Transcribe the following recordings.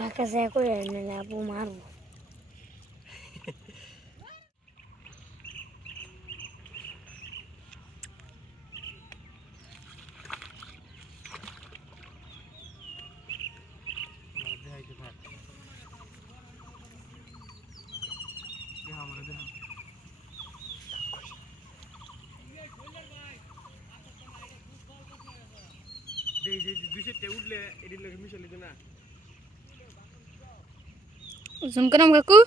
ফাঁকা যায় করে নিলে আপু মারবো। ঝুমকারাম কাকু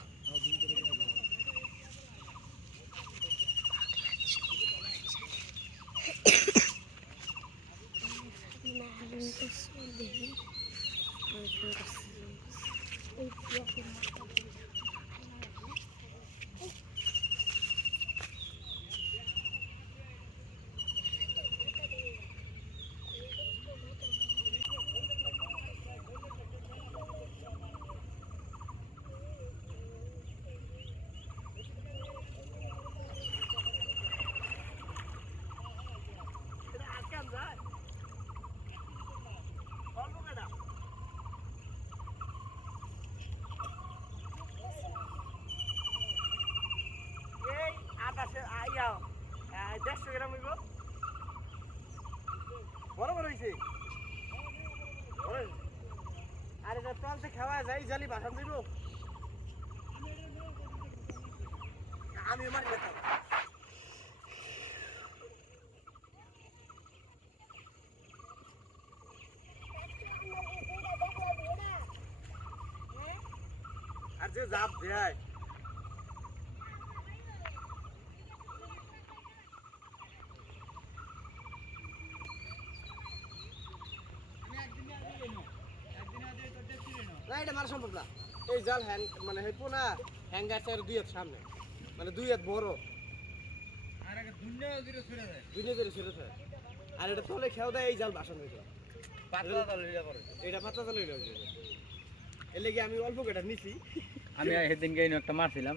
আরে প্রান্তে খাওয়া যায় জালি বাসান দিব আমি মার খেতাম আর যে জাপ দেয় না এটা মারা সম্ভব না এই জাল হ্যাং মানে হেপো না হ্যাঙ্গারটার দুই হাত সামনে মানে দুই হাত বড় আর আগে দুনিয়া ধরে ছেড়ে দেয় আর এটা তলে খেয়াও দেয় এই জাল বাসানো হয়েছিল পাতলা জাল হইয়া পড়ে এটা পাতলা জাল হইয়া পড়ে এর লেগে আমি অল্প কেটা নিছি আমি সেদিন গিয়ে একটা মারছিলাম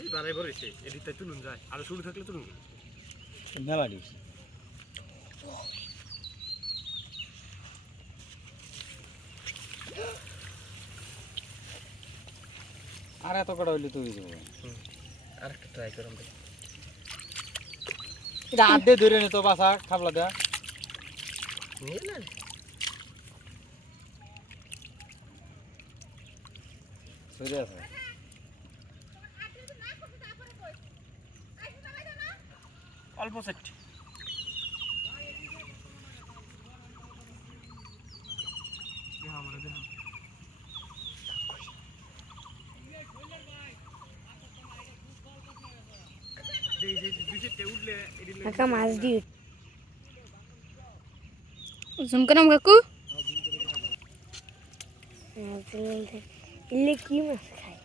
এই বাড়াই পড়েছে এদিকটা তুলুন যায় আর শুরু থাকলে তুলুন মেলা দিস আর এত কটা হইলে তুই দেবো আর একটা ট্রাই করুন এটা হাত দিয়ে ধরে নি তো বাসা খাবলা দেয়া নিয়ে না ধরে আছে অল্প সেট ফাঁকা মাছ দিয়ে ঝুমকারাম কাকু এলে কি মাছ খায়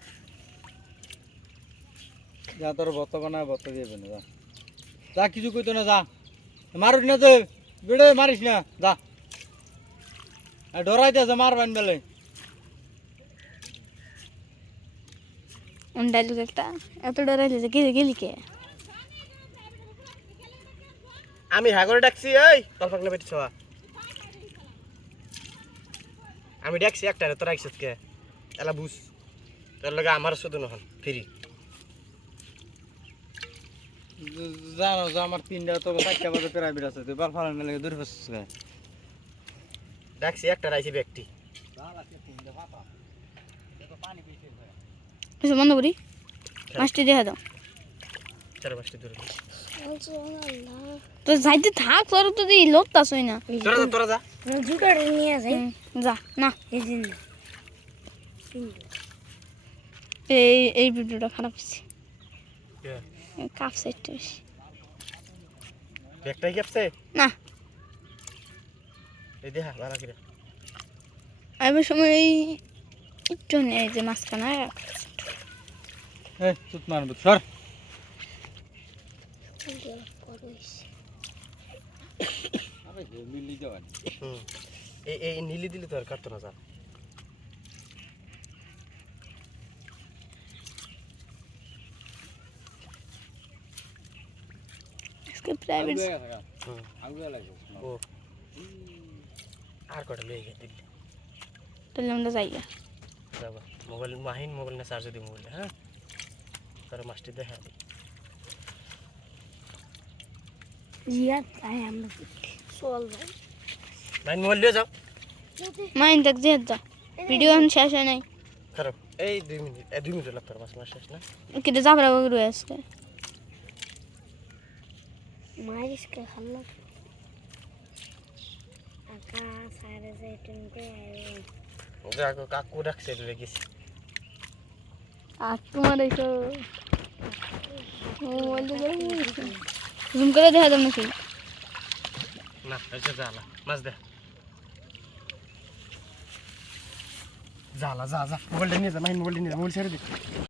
যা তোর বত বানায় বত দিয়ে না যা যা কিছু কইতো না যা মারুস না তো বেড়ে মারিস না যা ডরাইতে আছে মারবেন বেলে ডাইলু একটা এত ডরাইলে যে গেলি গেলি কে আমি হাগরে ডাকছি এই তোর পাগলা বেটি ছোয়া আমি ডাকছি একটা তোর আইছত কে এলা বুঝ তোর লগে আমার শুধু নহন ফ্রি জানো যে আমার তিনটা তো 4টা বাজে প্রাইভেট আছে তুই বাল ফালান লাগে দূর হচ্ছে ডাকছি একটা রাইছি ব্যক্তি এসব বন্ধ করি মাছটি দেখা দাও চার পাঁচটি দূরে তো যাইতে থাক তোর তো এই লোকটা সই না তোরা যা জুটারে নিয়ে যাই যা না এই দিন এই ভিডিওটা খারাপ হচ্ছে কাপ সাইডটা বেশি একটাই ক্যাপছে না এই দেখা ভালো করে আমি সময় একটু নেই যে মাঝখানে এই চুত মারব সর আরে মিলি যাওয়ান এই নীলি দিলে তো আর কাটতো না যা আজকে প্রাইভেট ও আর কটা লয়ে গেছে দিল্লি তাহলে আমরা যাই যাবা মোবাইল মাহিন মোবাইল না চার্জ দিই মোবাইলটা হ্যাঁ তার মাস্টার দেখা দিই জিয়া তাই আমরা চল ভাই মাহিন মোবাইল লিয়ে যাও মাইন দেখ যে যা ভিডিও এখন শেষ হয় নাই খারাপ এই 2 মিনিট 2 মিনিট লাগতো মাস মাস শেষ না কেটে যাবরা বগর আজকে মারিস কে খাল্লা আকা সারে যে টিনতে দেখো কাকু রাখছে রে গেছি আর তোমার দেখো মোবাইল জুম করে দেখা যাবে নাকি না এটা জালা মাছ দে জালা যা যা মোবাইলটা নিয়ে যা মাহিন মোবাইলটা নিয়ে যা মোবাইল ছেড়ে দে